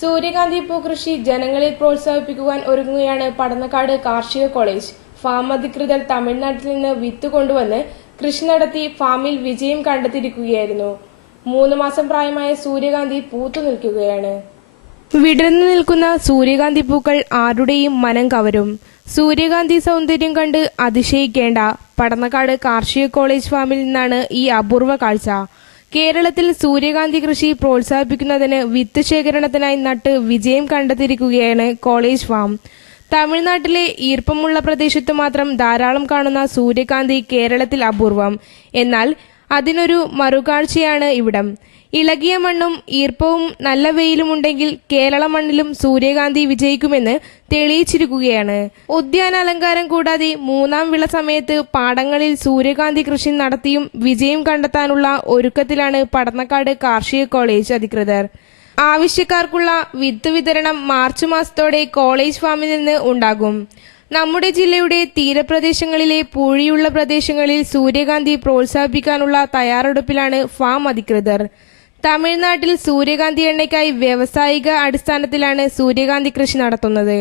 സൂര്യകാന്തി പൂക്കൃഷി ജനങ്ങളെ പ്രോത്സാഹിപ്പിക്കുവാൻ ഒരുങ്ങുകയാണ് പടന്നക്കാട് കാർഷിക കോളേജ്. ഫാം അധികൃതർ തമിഴ്നാട്ടിൽ നിന്ന് വിത്ത് കൊണ്ടുവന്ന് കൃഷി നടത്തി ഫാമിൽ വിജയം കണ്ടെത്തിയിരിക്കുകയായിരുന്നു. 3 മാസം പ്രായമായ സൂര്യകാന്തി പൂത്തു നിൽക്കുകയാണ്. വിടർന്നു നിൽക്കുന്ന സൂര്യകാന്തി പൂക്കൾ ആരുടെയും മനം കവരും. സൂര്യകാന്തി സൗന്ദര്യം കണ്ട് അതിശയിക്കേണ്ട. പടന്നക്കാട് കാർഷിക കോളേജ് ഫാമിൽ നിന്നാണ് ഈ അപൂർവ കാഴ്ച. കേരളത്തിൽ സൂര്യകാന്തി കൃഷി പ്രോത്സാഹിപ്പിക്കുന്നതിന് വിത്ത് ശേഖരണത്തിനായി നട്ട് വിജയം കണ്ടെത്തിയിരിക്കുകയാണ് കോളേജ് ഫാം. തമിഴ്നാട്ടിലെ ഈർപ്പമുള്ള പ്രദേശത്ത് മാത്രം ധാരാളം കാണുന്ന സൂര്യകാന്തി കേരളത്തിൽ അപൂർവം. എന്നാൽ അതിനൊരു മറുകാഴ്ചയാണ് ഇവിടം. ഇളകിയ മണ്ണും ഈർപ്പവും നല്ല വെയിലുമുണ്ടെങ്കിൽ കേരള മണ്ണിലും സൂര്യകാന്തി വിജയിക്കുമെന്ന് തെളിയിച്ചിരിക്കുകയാണ്. ഉദ്യാനാലങ്കാരം കൂടാതെ 3ാം വിള സമയത്ത് പാടങ്ങളിൽ സൂര്യകാന്തി കൃഷി നടത്തിയും വിജയം കണ്ടെത്താനുള്ള ഒരുക്കത്തിലാണ് പടന്നക്കാട് കാർഷിക കോളേജ് അധികൃതർ. ആവശ്യക്കാർക്കുള്ള വിത്ത് വിതരണം മാർച്ച് മാസത്തോടെ കോളേജ് ഫാമിൽ നിന്ന് ഉണ്ടാകും. നമ്മുടെ ജില്ലയുടെ തീരപ്രദേശങ്ങളിലെ പൂഴിയുള്ള പ്രദേശങ്ങളിൽ സൂര്യകാന്തി പ്രോത്സാഹിപ്പിക്കാനുള്ള തയ്യാറെടുപ്പിലാണ് ഫാം അധികൃതർ. തമിഴ്നാട്ടിൽ സൂര്യകാന്തി എണ്ണയ്ക്കായി വ്യാവസായിക അടിസ്ഥാനത്തിലാണ് സൂര്യകാന്തി കൃഷി നടത്തുന്നത്.